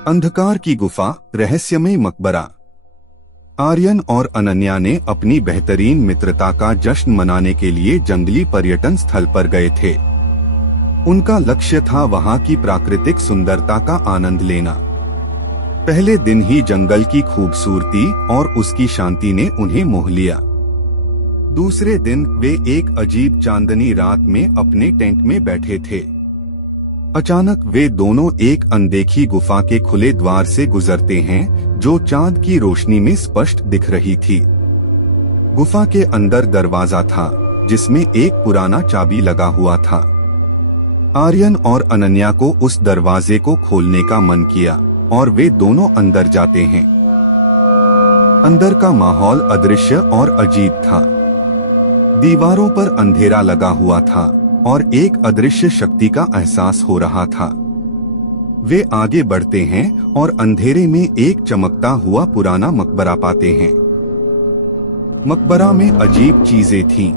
अंधकार की गुफा, रहस्यमय मकबरा। आर्यन और अनन्या ने अपनी बेहतरीन मित्रता का जश्न मनाने के लिए जंगली पर्यटन स्थल पर गए थे। उनका लक्ष्य था वहां की प्राकृतिक सुंदरता का आनंद लेना। पहले दिन ही जंगल की खूबसूरती और उसकी शांति ने उन्हें मोह लिया। दूसरे दिन वे एक अजीब चांदनी रात में अपने टेंट में बैठे थे। अचानक वे दोनों एक अनदेखी गुफा के खुले द्वार से गुजरते हैं, जो चांद की रोशनी में स्पष्ट दिख रही थी। गुफा के अंदर दरवाजा था, जिसमें एक पुराना चाबी लगा हुआ था। आर्यन और अनन्या को उस दरवाजे को खोलने का मन किया और वे दोनों अंदर जाते हैं। अंदर का माहौल अदृश्य और अजीब था। दीवारों पर अंधेरा लगा हुआ था और एक अदृश्य शक्ति का एहसास हो रहा था। वे आगे बढ़ते हैं और अंधेरे में एक चमकता हुआ पुराना मकबरा पाते हैं। मकबरा में अजीब चीजें थीं।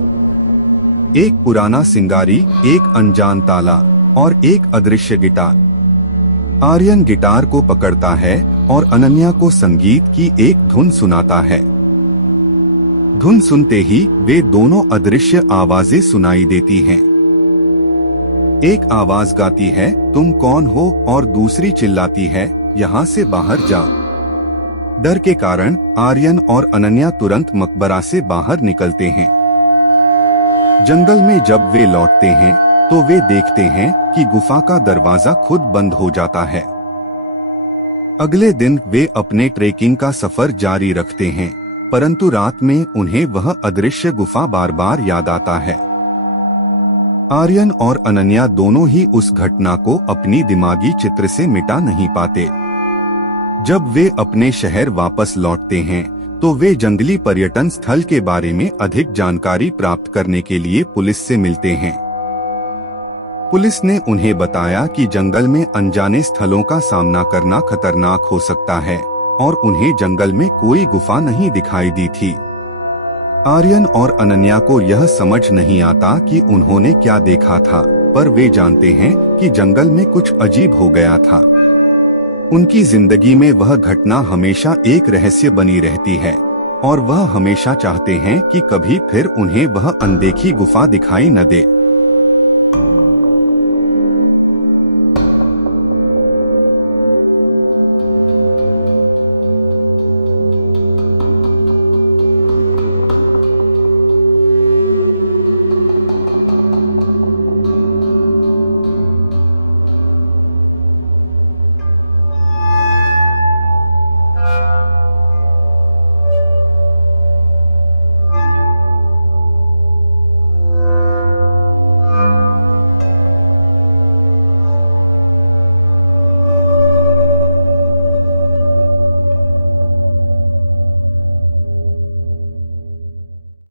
एक पुराना सिंगारी, एक अनजान ताला और एक अदृश्य गिटार। आर्यन गिटार को पकड़ता है और अनन्या को संगीत की एक धुन सुनाता है। धुन सुनते ही वे दोनों अदृश्य आवाजें सुनाई देती हैं। एक आवाज गाती है, तुम कौन हो, और दूसरी चिल्लाती है, यहाँ से बाहर जाओ। डर के कारण आर्यन और अनन्या तुरंत मकबरा से बाहर निकलते हैं। जंगल में जब वे लौटते हैं तो वे देखते हैं कि गुफा का दरवाजा खुद बंद हो जाता है। अगले दिन वे अपने ट्रेकिंग का सफर जारी रखते हैं, परंतु रात में उन्हें वह अदृश्य गुफा बार बार याद आता है। आर्यन और अनन्या दोनों ही उस घटना को अपनी दिमागी चित्र से मिटा नहीं पाते। जब वे अपने शहर वापस लौटते हैं तो वे जंगली पर्यटन स्थल के बारे में अधिक जानकारी प्राप्त करने के लिए पुलिस से मिलते हैं। पुलिस ने उन्हें बताया कि जंगल में अनजाने स्थलों का सामना करना खतरनाक हो सकता है और उन्हें जंगल में कोई गुफा नहीं दिखाई दी थी। आर्यन और अनन्या को यह समझ नहीं आता कि उन्होंने क्या देखा था, पर वे जानते हैं कि जंगल में कुछ अजीब हो गया था। उनकी जिंदगी में वह घटना हमेशा एक रहस्य बनी रहती है और वह हमेशा चाहते हैं कि कभी फिर उन्हें वह अनदेखी गुफा दिखाई न दे।